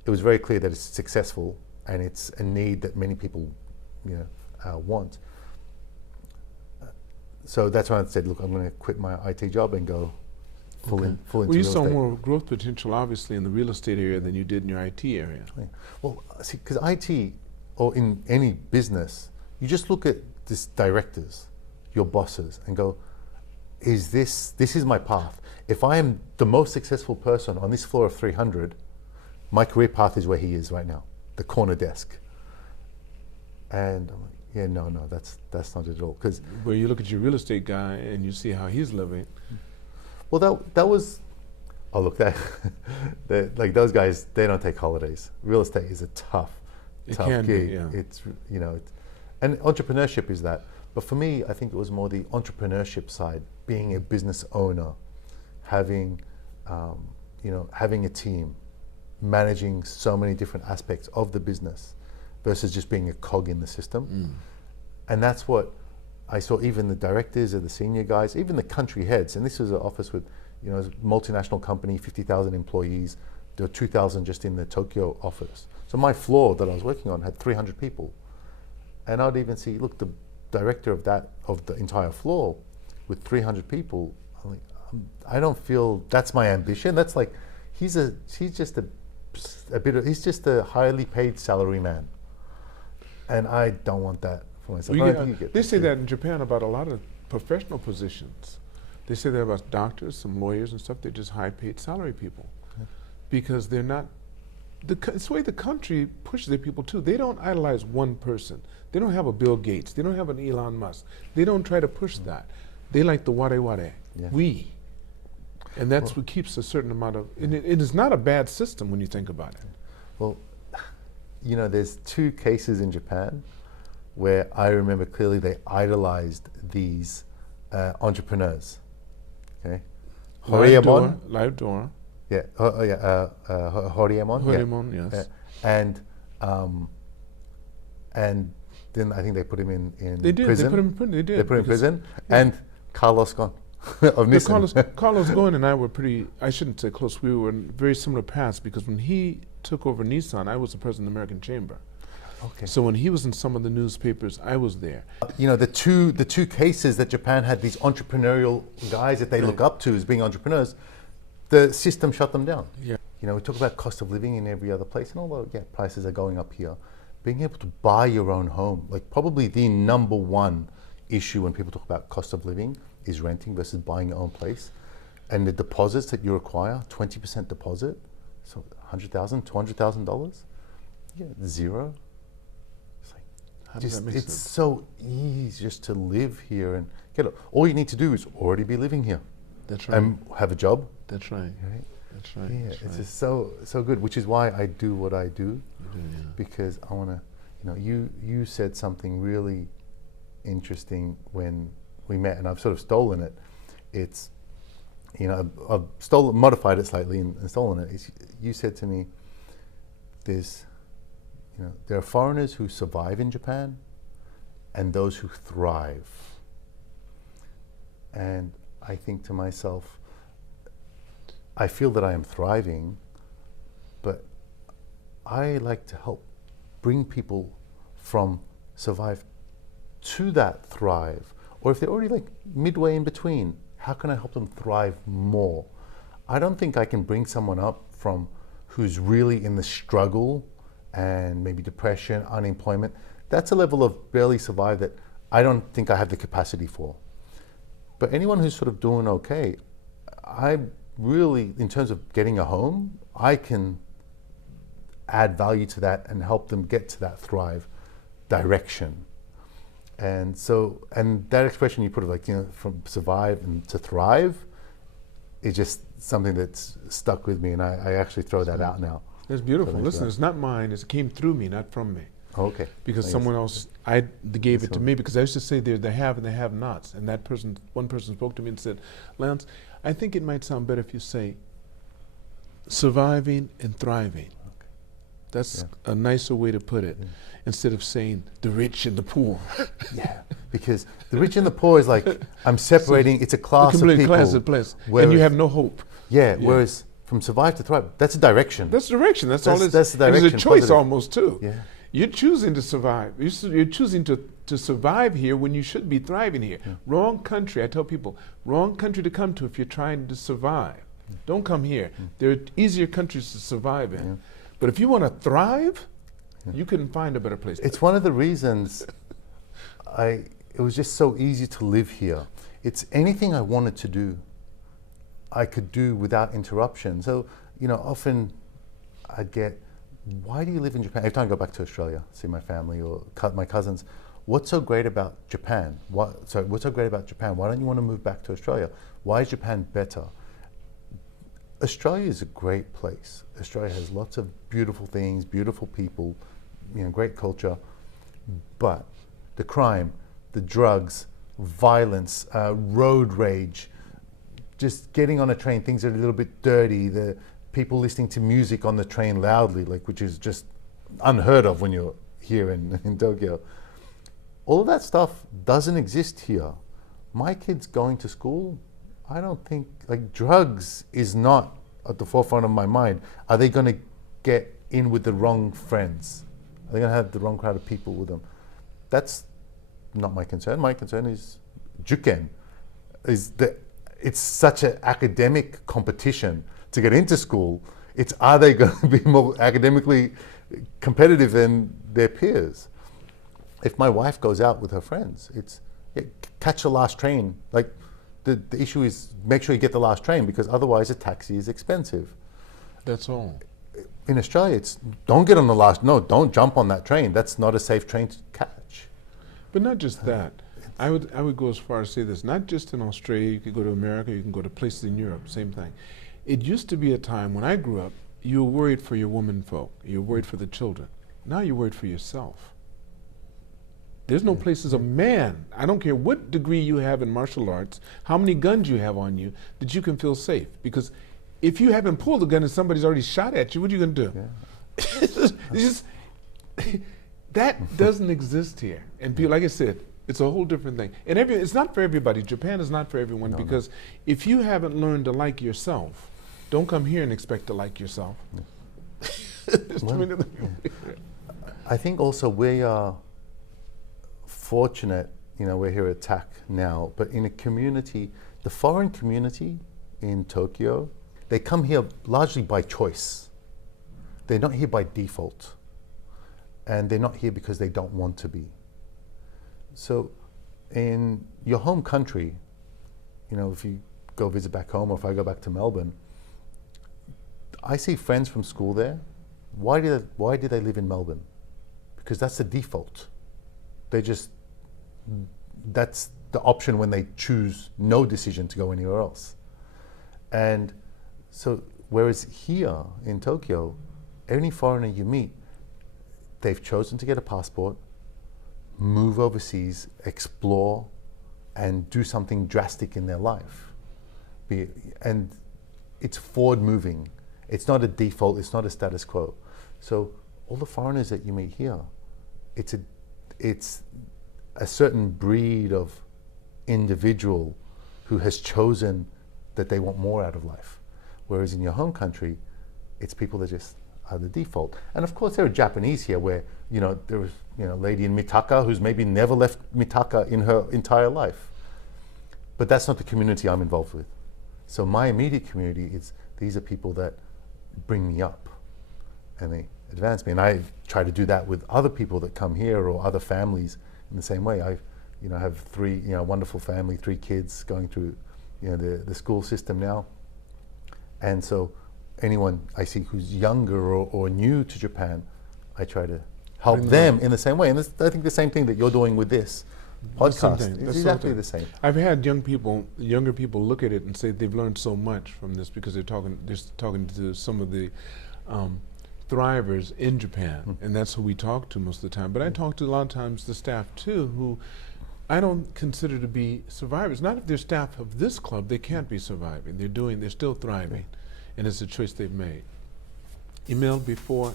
it was very clear that it's successful and it's a need that many people want. So that's when I said, look, I'm going to quit my IT job and go full into real estate. Well, you saw more growth potential, obviously, in the real estate area than you did in your IT area. Yeah. Well, see, because IT, or in any business, you just look at these directors, your bosses, and go, this is my path. If I am the most successful person on this floor of 300, my career path is where he is right now, the corner desk. And I'm like, yeah, no, that's not it at all. Because where you look at your real estate guy and you see how he's living. Well, that was, oh look, like those guys, they don't take holidays. Real estate is a tough gig. Be, yeah. It's, and entrepreneurship is that. But for me, I think it was more the entrepreneurship side, being a business owner, having, having a team, managing so many different aspects of the business versus just being a cog in the system. And that's what I saw. Even the directors or the senior guys, even the country heads, and this was an office with, a multinational company, 50,000 employees. There were 2,000 just in the Tokyo office. So my floor that I was working on had 300 people. And I'd even see, look, the director of the entire floor with 300 people, I'm like, I don't feel that's my ambition. That's like, he's just a highly paid salary man. And I don't want that for myself. They say that in Japan about a lot of professional positions. They say that about doctors, some lawyers and stuff. They're just high-paid salary people because they're not. It's the way the country pushes their people too. They don't idolize one person. They don't have a Bill Gates. They don't have an Elon Musk. They don't try to push that. They like the ware, we. And that's what keeps a certain amount of, and it is not a bad system when you think about it. Well, there's 2 cases in Japan where I remember clearly they idolized these entrepreneurs. Okay, Horiyamon. Live door. Yeah, Horiyamon. Horiyamon, yes. And then I think they put him in they did, prison. They put him in prison. They did. They put him in prison. Yeah. And Carlos Ghosn of Nissan. Carlos Ghosn and I were I shouldn't say close, we were in very similar paths because when he took over Nissan, I was the president of the American Chamber. Okay. So when he was in some of the newspapers, I was there. The two cases that Japan had, these entrepreneurial guys that they look up to as being entrepreneurs, the system shut them down. Yeah. We talk about cost of living in every other place, and although prices are going up here, being able to buy your own home, like probably the number one issue when people talk about cost of living is renting versus buying your own place, and the deposits that you require, 20% deposit, so $100,000, $200,000, zero. It's like, how does that make sense? It's so easy just to live here and get it. All you need to do is already be living here. That's right. And have a job. That's right. That's right. Yeah, that's it's right. just so good, which is why I do what I do. Yeah. Because I want to, you said something really interesting when we met, and I've sort of stolen it. It's, I've modified it slightly and stolen it. You said to me, there are foreigners who survive in Japan and those who thrive. And I think to myself, I feel that I am thriving, but I like to help bring people from survive to that thrive. Or if they're already like midway in between, how can I help them thrive more? I don't think I can bring someone up from who's really in the struggle and maybe depression, unemployment. That's a level of barely survive that I don't think I have the capacity for. But anyone who's sort of doing okay, I really, in terms of getting a home, I can add value to that and help them get to that thrive direction. And so, and that expression you put it from survive and to thrive is just something that's stuck with me, and I actually throw that out now. That's beautiful. Listen, it's not mine, it came through me, not from me. Oh, okay. Because someone else gave it to me, because I used to say there's the have and the have nots. And one person spoke to me and said, Lance, I think it might sound better if you say surviving and thriving. Okay. That's a nicer way to put it, instead of saying the rich and the poor. Yeah, because the rich and the poor is like, I'm separating, it's a class of people. Class of place, and you have no hope. Yeah, whereas from survive to thrive, that's a direction. That's direction, that's all it is. That's the direction. And it's a choice almost too. Yeah. You're choosing to survive. You're choosing to survive here when you should be thriving here. Yeah. Wrong country, I tell people, wrong country to come to if you're trying to survive. Don't come here. There are easier countries to survive in. But if you want to thrive, you couldn't find a better place. It's one of the reasons it was just so easy to live here. It's anything I wanted to do, I could do without interruption. So, often I'd get, why do you live in Japan? Every time I go back to Australia, see my family or my cousins, what's so great about Japan? What's so great about Japan? Why don't you want to move back to Australia? Why is Japan better? Australia is a great place. Australia has lots of beautiful things, beautiful people, great culture, but the crime, the drugs, violence, road rage, just getting on a train, things are a little bit dirty, the people listening to music on the train loudly, which is just unheard of when you're here in Tokyo. All of that stuff doesn't exist here. My kids going to school, I don't think, drugs is not at the forefront of my mind. Are they going to get in with the wrong friends? Are they going to have the wrong crowd of people with them? That's not my concern. My concern is juken. It's such an academic competition to get into school. Are they going to be more academically competitive than their peers? If my wife goes out with her friends, catch the last train. The issue is make sure you get the last train, because otherwise a taxi is expensive. That's all. In Australia, it's don't get on the last, no, don't jump on that train. That's not a safe train to catch. But not just that. I would go as far as say this, not just in Australia, you could go to America, you can go to places in Europe, same thing. It used to be a time when I grew up, you were worried for your women folk, you were worried for the children. Now you're worried for yourself. There's no place as a man, I don't care what degree you have in martial arts, how many guns you have on you, that you can feel safe. Because if you haven't pulled a gun and somebody's already shot at you, what are you going to do? Yeah. That doesn't exist here. And people, like I said, it's a whole different thing. And it's not for everybody. Japan is not for everyone, because if you haven't learned to like yourself, don't come here and expect to like yourself. I think also we are fortunate, we're here at TAC now, but in a community, the foreign community in Tokyo, they come here largely by choice. They're not here by default. And they're not here because they don't want to be. So in your home country, if you go visit back home, or if I go back to Melbourne, I see friends from school there. Why do they live in Melbourne? Because that's the default. That's the option when they choose no decision to go anywhere else. And so, whereas here in Tokyo, any foreigner you meet, they've chosen to get a passport, move overseas, explore, and do something drastic in their life. And it's forward moving. It's not a default, it's not a status quo. So all the foreigners that you meet here, it's a certain breed of individual who has chosen that they want more out of life. Whereas in your home country, it's people that just are the default. And of course there are Japanese here where, there was a lady in Mitaka who's maybe never left Mitaka in her entire life. But that's not the community I'm involved with. So my immediate community these are people that bring me up and they advance me. And I try to do that with other people that come here or other families in the same way. I have three, wonderful family, 3 kids going through, the school system now. And so anyone I see who's younger or new to Japan, I try to help them in the same way. And I think the same thing that you're doing with this podcast is exactly the same. I've had younger people look at it and say they've learned so much from this because they're talking to some of the thrivers in Japan, and that's who we talk to most of the time. But I talk to a lot of times the staff too, who I don't consider to be survivors. Not if they're staff of this club, they can't be surviving. They're still thriving, and it's a choice they've made. Emil, before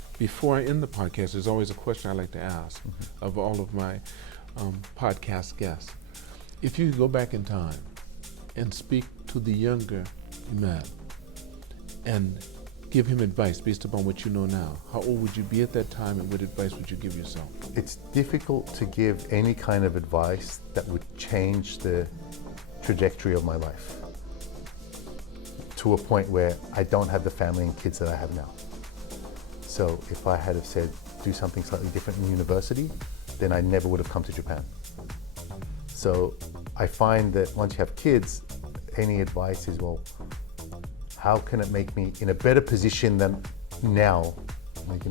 I end the podcast, there's always a question I like to ask of all of my podcast guests. If you could go back in time and speak to the younger Emil and give him advice based upon what you know now, how old would you be at that time and what advice would you give yourself? It's difficult to give any kind of advice that would change the trajectory of my life to a point where I don't have the family and kids that I have now. So if I had have said, do something slightly different in university, then I never would have come to Japan. So I find that once you have kids, any advice is, well, how can it make me in a better position than now, like,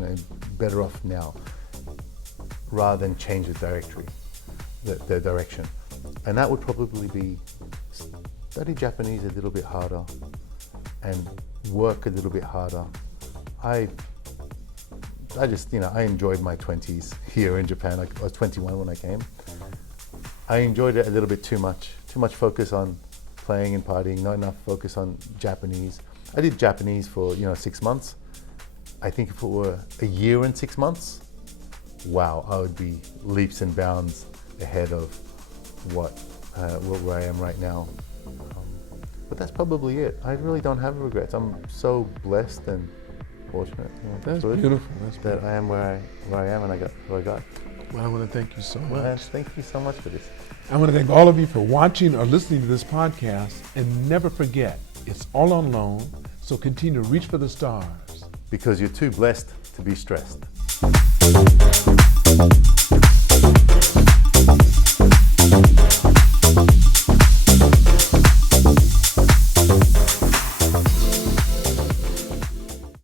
better off now, rather than change the direction. And that would probably be study Japanese a little bit harder and work a little bit harder. I just, I enjoyed my 20s here in Japan. I was 21 when I came. I enjoyed it a little bit too much focus on playing and partying, not enough focus on Japanese. I did Japanese for 6 months. I think if it were a year and 6 months, wow, I would be leaps and bounds ahead of where I am right now. But that's probably it. I really don't have regrets. I'm so blessed and fortunate. That's beautiful. That I am where I am and I got who I got. Well, I want to thank you so much. Thank you so much for this. I want to thank all of you for watching or listening to this podcast. And never forget, it's all on loan, so continue to reach for the stars. Because you're too blessed to be stressed.